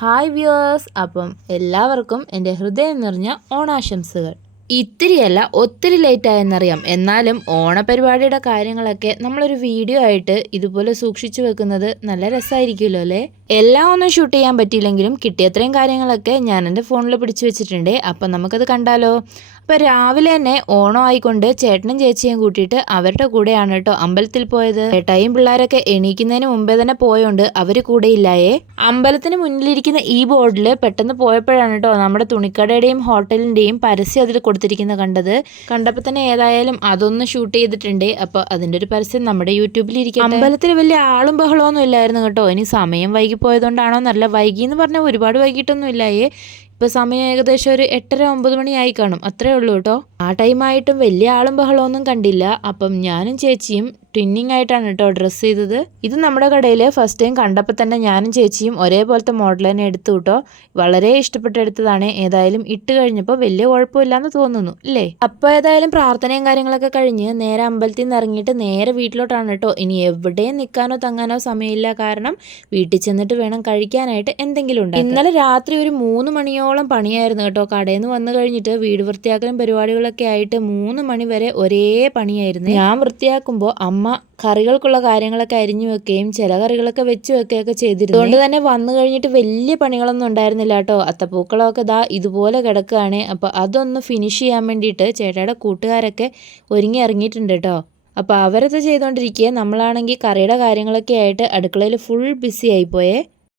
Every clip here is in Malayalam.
ഹായ് വ്യൂവേഴ്സ് അപ്പം എല്ലാവർക്കും എന്റെ ഹൃദയം നിറഞ്ഞ ഓണാശംസകൾ. ഇത്തിരിയല്ല ഒത്തിരി ലേറ്റ് ആയെന്നറിയാം എന്നാലും ഓണപരിപാടിയുടെ കാര്യങ്ങളൊക്കെ നമ്മളൊരു വീഡിയോ ആയിട്ട് ഇതുപോലെ സൂക്ഷിച്ചു വെക്കുന്നത് നല്ല രസമായിരിക്കുമല്ലോ അല്ലേ? എല്ലാം ഒന്നും ഷൂട്ട് ചെയ്യാൻ പറ്റിയില്ലെങ്കിലും കിട്ടിയത്രയും കാര്യങ്ങളൊക്കെ ഞാൻ എന്റെ ഫോണിൽ പിടിച്ചു വെച്ചിട്ടുണ്ട്. അപ്പം നമുക്കത് കണ്ടാലോ? അപ്പോൾ രാവിലെ തന്നെ ഓണം ആയിക്കൊണ്ട് ചേട്ടനും ചേച്ചിയും കൂട്ടിയിട്ട് അവരുടെ കൂടെയാണ് കേട്ടോ അമ്പലത്തിൽ പോയത്. ചേട്ടായും പിള്ളേരൊക്കെ എണീക്കുന്നതിന് മുമ്പേ തന്നെ പോയോണ്ട് അവർ കൂടെ ഇല്ലായേ. അമ്പലത്തിന് മുന്നിലിരിക്കുന്ന ഈ ബോർഡിൽ പെട്ടെന്ന് പോയപ്പോഴാണ് കേട്ടോ നമ്മുടെ തുണിക്കടയുടെയും ഹോട്ടലിന്റെയും പരസ്യം അതിൽ കൊടുത്തിരിക്കുന്നത് കണ്ടത്. കണ്ടപ്പോൾ തന്നെ ഏതായാലും അതൊന്ന് ഷൂട്ട് ചെയ്തിട്ടുണ്ട്. അപ്പോൾ അതിന്റെ ഒരു പരസ്യം നമ്മുടെ യൂട്യൂബിൽ ഇരിക്കും അമ്പലത്തിൽ വലിയ ആളും ബഹളമൊന്നും ഇല്ലായിരുന്നു കേട്ടോ. ഇനി സമയം വൈകി പോയതുകൊണ്ടാണോ നല്ല വൈകി എന്ന് പറഞ്ഞാൽ ഒരുപാട് വൈകിട്ടൊന്നും ഇല്ലായേ. ഇപ്പോൾ സമയം ഏകദേശം ഒരു എട്ടര ഒമ്പത് മണിയായി കാണും. അത്രേ ഉള്ളൂ കേട്ടോ. ആ ടൈമായിട്ടും വലിയ ആളും ബഹളമൊന്നും കണ്ടില്ല. അപ്പം ഞാനും ചേച്ചിയും ട്വിന്നിങ് ആയിട്ടാണ് കേട്ടോ ഡ്രസ്സ് ചെയ്തത്. ഇത് നമ്മുടെ കടയിൽ ഫസ്റ്റ് ടൈം കണ്ടപ്പോൾ തന്നെ ഞാനും ചേച്ചിയും ഒരേപോലത്തെ മോഡൽ തന്നെ എടുത്തു കേട്ടോ വളരെ ഇഷ്ടപ്പെട്ടെടുത്തതാണ് ഏതായാലും ഇട്ട് കഴിഞ്ഞപ്പോൾ വലിയ കുഴപ്പമില്ലാന്ന് തോന്നുന്നു അല്ലേ? അപ്പോൾ ഏതായാലും പ്രാർത്ഥനയും കാര്യങ്ങളൊക്കെ കഴിഞ്ഞ് നേരെ അമ്പലത്തിൽ നിന്ന് ഇറങ്ങിയിട്ട് നേരെ വീട്ടിലോട്ടാണ് കേട്ടോ ഇനി എവിടെയും നിൽക്കാനോ തങ്ങാനോ സമയമില്ല. കാരണം വീട്ടിൽ ചെന്നിട്ട് വേണം കഴിക്കാനായിട്ട് എന്തെങ്കിലും ഉണ്ട് ഇന്നലെ രാത്രി ഒരു മൂന്ന് മണിയോളം പണിയായിരുന്നു കേട്ടോ കടയിൽ നിന്ന് വന്നു കഴിഞ്ഞിട്ട് വീട് വൃത്തിയാക്കലും പരിപാടികളൊക്കെ ആയിട്ട് മൂന്ന് മണി വരെ ഒരേ പണിയായിരുന്നു. ഞാൻ വൃത്തിയാക്കുമ്പോൾ അമ്മ കറികൾക്കുള്ള കാര്യങ്ങളൊക്കെ അരിഞ്ഞു വെക്കുകയും ചില കറികളൊക്കെ വെച്ച് വെക്കുകയൊക്കെ ചെയ്തിരുന്നു. അതുകൊണ്ട് തന്നെ വന്നു കഴിഞ്ഞിട്ട് വലിയ പണികളൊന്നും ഉണ്ടായിരുന്നില്ല കേട്ടോ. അത്തപ്പൂക്കളമൊക്കെ ദാ ഇതുപോലെ കിടക്കുകയാണ്. അപ്പോൾ അതൊന്ന് ഫിനിഷ് ചെയ്യാൻ വേണ്ടിയിട്ട് ചേട്ടയുടെ കൂട്ടുകാരൊക്കെ ഒരുങ്ങി ഇറങ്ങിയിട്ടുണ്ട് കേട്ടോ. അപ്പോൾ അവരത് ചെയ്തുകൊണ്ടിരിക്കുക നമ്മളാണെങ്കിൽ കറിയുടെ കാര്യങ്ങളൊക്കെ ആയിട്ട് അടുക്കളയിൽ ഫുൾ ബിസി ആയിപ്പോയേ.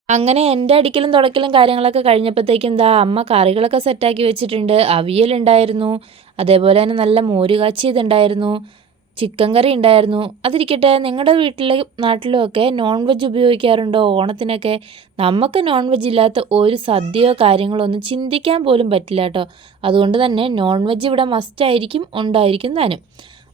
അങ്ങനെ എന്റെ അടിക്കലും തുടക്കലും കാര്യങ്ങളൊക്കെ കഴിഞ്ഞപ്പോഴത്തേക്കും എന്താ അമ്മ കറികളൊക്കെ സെറ്റാക്കി വെച്ചിട്ടുണ്ട്. അവിയലുണ്ടായിരുന്നു. അതേപോലെ തന്നെ നല്ല മോരുകാച്ചി കാച്ചിയതുണ്ടായിരുന്നു ചിക്കൻ കറി ഉണ്ടായിരുന്നു. അതിരിക്കട്ടെ നിങ്ങളുടെ വീട്ടിലും നാട്ടിലും ഒക്കെ നോൺ വെജ് ഉപയോഗിക്കാറുണ്ടോ? ഓണത്തിനൊക്കെ നമുക്ക് നോൺ വെജ് ഇല്ലാത്ത ഒരു സദ്യയോ കാര്യങ്ങളോ ഒന്നും ചിന്തിക്കാൻ പോലും പറ്റില്ല കേട്ടോ അതുകൊണ്ട് തന്നെ നോൺ വെജ് ഇവിടെ മസ്റ്റ് ആയിരിക്കും ഉണ്ടായിരിക്കും താനും.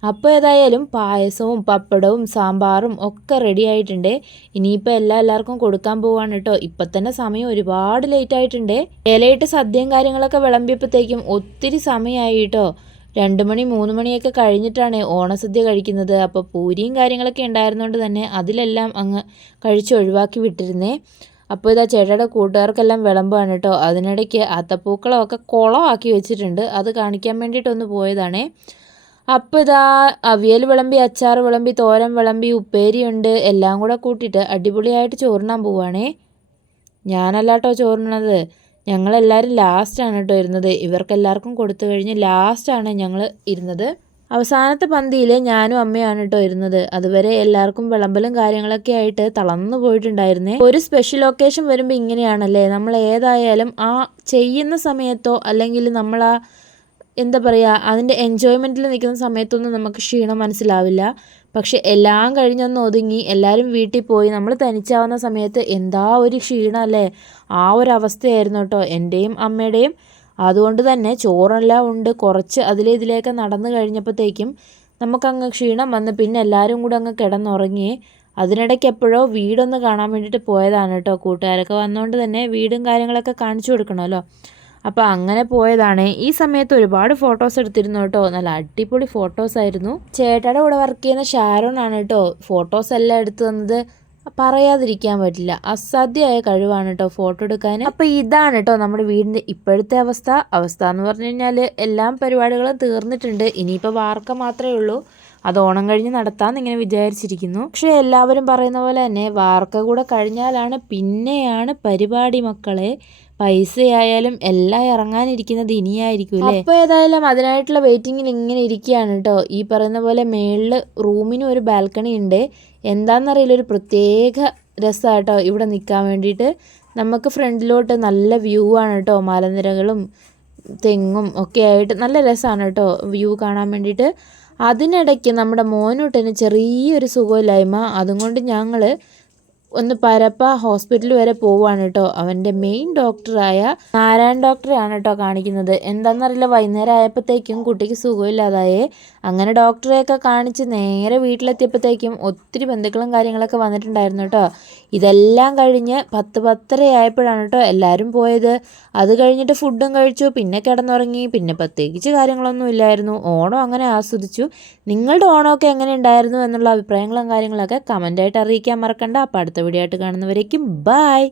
അപ്പോൾ ഏതായാലും പായസവും പപ്പടവും സാമ്പാറും ഒക്കെ റെഡി ആയിട്ടുണ്ട്. ഇനിയിപ്പോൾ എല്ലാ എല്ലാവർക്കും കൊടുക്കാൻ പോവാണ് കേട്ടോ ഇപ്പം തന്നെ സമയം ഒരുപാട് ലേറ്റ് ആയിട്ടുണ്ട്. ഇലയിട്ട് സദ്യയും കാര്യങ്ങളൊക്കെ വിളമ്പിയപ്പോഴത്തേക്കും ഒത്തിരി സമയമായി കേട്ടോ രണ്ട് മണി മൂന്ന് മണിയൊക്കെ കഴിഞ്ഞിട്ടാണ് ഓണസദ്യ കഴിക്കുന്നത്. അപ്പോൾ പൂരിയും കാര്യങ്ങളൊക്കെ ഉണ്ടായിരുന്നതുകൊണ്ട് തന്നെ അതിലെല്ലാം അങ്ങ് കഴിച്ച് ഒഴിവാക്കി വിട്ടിരുന്നേ. അപ്പോൾ ഇതാ ചേട്ടയുടെ കൂട്ടുകാർക്കെല്ലാം വിളമ്പാണ് കേട്ടോ. അതിനിടയ്ക്ക് അത്തപ്പൂക്കളമൊക്കെ കുളമാക്കി വെച്ചിട്ടുണ്ട്. അത് കാണിക്കാൻ വേണ്ടിയിട്ടൊന്ന് പോയതാണേ. അപ്പോൾ ഇതാ അവിയൽ വിളമ്പി അച്ചാർ വിളമ്പി തോരൻ വിളമ്പി ഉപ്പേരിയുണ്ട് എല്ലാം കൂടെ കൂട്ടിയിട്ട് അടിപൊളിയായിട്ട് ചോറിനാൻ പോവുകയാണേ ഞാനല്ലാട്ടോ ചോറിനത് ഞങ്ങളെല്ലാവരും ലാസ്റ്റാണ് കേട്ടോ ഇരുന്നത്. ഇവർക്കെല്ലാവർക്കും കൊടുത്തു കഴിഞ്ഞ് ലാസ്റ്റാണ് ഞങ്ങൾ ഇരുന്നത്. അവസാനത്തെ പന്തിയിൽ ഞാനും അമ്മയാണ് കേട്ടോ ഇരുന്നത്. അതുവരെ എല്ലാവർക്കും വിളമ്പലും കാര്യങ്ങളൊക്കെ ആയിട്ട് തളർന്നു പോയിട്ടുണ്ടായിരുന്നേ. ഒരു സ്പെഷ്യൽ ലൊക്കേഷൻ വരുമ്പോൾ ഇങ്ങനെയാണല്ലേ? നമ്മൾ ഏതായാലും ആ ചെയ്യുന്ന സമയത്തോ അല്ലെങ്കിൽ നമ്മൾ ആ എന്താ പറയുക അതിന്റെ എൻജോയ്മെന്റിൽ നിൽക്കുന്ന സമയത്തൊന്നും നമുക്ക് ക്ഷീണം മനസ്സിലാവില്ല. പക്ഷെ എല്ലാം കഴിഞ്ഞൊന്ന് ഒതുങ്ങി എല്ലാവരും വീട്ടിൽ പോയി നമ്മൾ തനിച്ചാവുന്ന സമയത്ത് എന്താ ഒരു ക്ഷീണം അല്ലേ? ആ ഒരു അവസ്ഥയായിരുന്നു കേട്ടോ എന്റെയും അമ്മയുടെയും. അതുകൊണ്ട് തന്നെ ചോറെല്ലാം ഉണ്ട് കുറച്ച് അതിലേതിലേക്ക് നടന്നു കഴിഞ്ഞപ്പോഴത്തേക്കും നമുക്കങ്ങ് ക്ഷീണം വന്ന് പിന്നെ എല്ലാവരും കൂടെ അങ്ങ് കിടന്നുറങ്ങി. അതിനിടയ്ക്ക് എപ്പോഴോ വീടൊന്ന് കാണാൻ വേണ്ടിയിട്ട് പോയതാണ് കേട്ടോ കൂട്ടുകാരൊക്കെ. വന്നുകൊണ്ട് തന്നെ വീടും കാര്യങ്ങളൊക്കെ കാണിച്ചു കൊടുക്കണമല്ലോ. അപ്പോൾ അങ്ങനെ പോയതാണ്. ഈ സമയത്ത് ഒരുപാട് ഫോട്ടോസ് എടുത്തിരുന്നു കേട്ടോ. നല്ല അടിപൊളി ഫോട്ടോസ് ആയിരുന്നു. ചേട്ടയുടെ കൂടെ വർക്ക് ചെയ്യുന്ന ഷാരോൺ ആണ് കേട്ടോ. ഫോട്ടോസ് എല്ലാം എടുത്തു തന്നത്. പറയാതിരിക്കാൻ പറ്റില്ല. അസാധ്യമായ കഴിവാണ് കേട്ടോ ഫോട്ടോ എടുക്കാൻ. അപ്പോൾ ഇതാണ് കേട്ടോ നമ്മുടെ വീടിന്റെ ഇപ്പോഴത്തെ അവസ്ഥ. അവസ്ഥ എന്ന് പറഞ്ഞു കഴിഞ്ഞാൽ എല്ലാം പരിപാടികളും തീർന്നിട്ടുണ്ട്. ഇനിയിപ്പോൾ വാർക്ക മാത്രമേ ഉള്ളൂ. അത് ഓണം കഴിഞ്ഞ് നടത്താമെന്ന് ഇങ്ങനെ വിചാരിച്ചിരിക്കുന്നു. പക്ഷേ എല്ലാവരും പറയുന്ന പോലെ തന്നെ വാർക്ക കൂടെ കഴിഞ്ഞാലാണ് പിന്നെയാണ് പരിപാടി മക്കളെ. പൈസയായാലും എല്ലാം ഇറങ്ങാനിരിക്കുന്നത് ഇനിയായിരിക്കും അല്ലേ? അപ്പോൾ ഏതായാലും അതിനായിട്ടുള്ള വെയിറ്റിങ്ങിൽ ഇങ്ങനെ ഇരിക്കുകയാണ് കേട്ടോ ഈ പറയുന്ന പോലെ മേളിൽ റൂമിന് ഒരു ബാൽക്കണി ഉണ്ട്. എന്താണെന്നറിയില്ല ഒരു പ്രത്യേക രസമാട്ടോ ഇവിടെ നിൽക്കാൻ വേണ്ടിയിട്ട്. നമുക്ക് ഫ്രണ്ടിലോട്ട് നല്ല വ്യൂ ആണ് കേട്ടോ മലനിരകളും തെങ്ങും ഒക്കെ ആയിട്ട് നല്ല രസമാണ് കേട്ടോ വ്യൂ കാണാൻ വേണ്ടിയിട്ട്. അതിനിടയ്ക്ക് നമ്മുടെ മോനൂട്ടന് ചെറിയൊരു സുഖമില്ലായ്മ. അതുകൊണ്ട് ഞങ്ങൾ ഒന്ന് പരപ്പ ഹോസ്പിറ്റൽ വരെ പോവുകയാണ് കേട്ടോ. അവന്റെ മെയിൻ ഡോക്ടറായ നാരായൺ ഡോക്ടറെയാണ് കേട്ടോ കാണിക്കുന്നത്. എന്താണെന്നറിയില്ല വൈകുന്നേരം ആയപ്പോഴത്തേക്കും കുട്ടിക്ക് സുഖമില്ലാതായേ. അങ്ങനെ ഡോക്ടറെയൊക്കെ കാണിച്ച് നേരെ വീട്ടിലെത്തിയപ്പോഴത്തേക്കും ഒത്തിരി ബന്ധുക്കളും കാര്യങ്ങളൊക്കെ വന്നിട്ടുണ്ടായിരുന്നു കേട്ടോ. ഇതെല്ലാം കഴിഞ്ഞ് പത്ത് പത്തര ആയപ്പോഴാണ് കേട്ടോ എല്ലാവരും പോയത്. അത് കഴിഞ്ഞിട്ട് ഫുഡും കഴിച്ചു പിന്നെ കിടന്നുറങ്ങി പിന്നെ പ്രത്യേകിച്ച് കാര്യങ്ങളൊന്നും ഇല്ലായിരുന്നു. ഓണം അങ്ങനെ ആസ്വദിച്ചു. നിങ്ങളുടെ ഓണമൊക്കെ എങ്ങനെ ഉണ്ടായിരുന്നു എന്നുള്ള അഭിപ്രായങ്ങളും കാര്യങ്ങളൊക്കെ കമന്റായിട്ട് അറിയിക്കാൻ മറക്കണ്ട. അപ്പോൾ അടുത്ത വീഡിയോ ആയിട്ട് കാണുന്നവരേക്കും ബായ്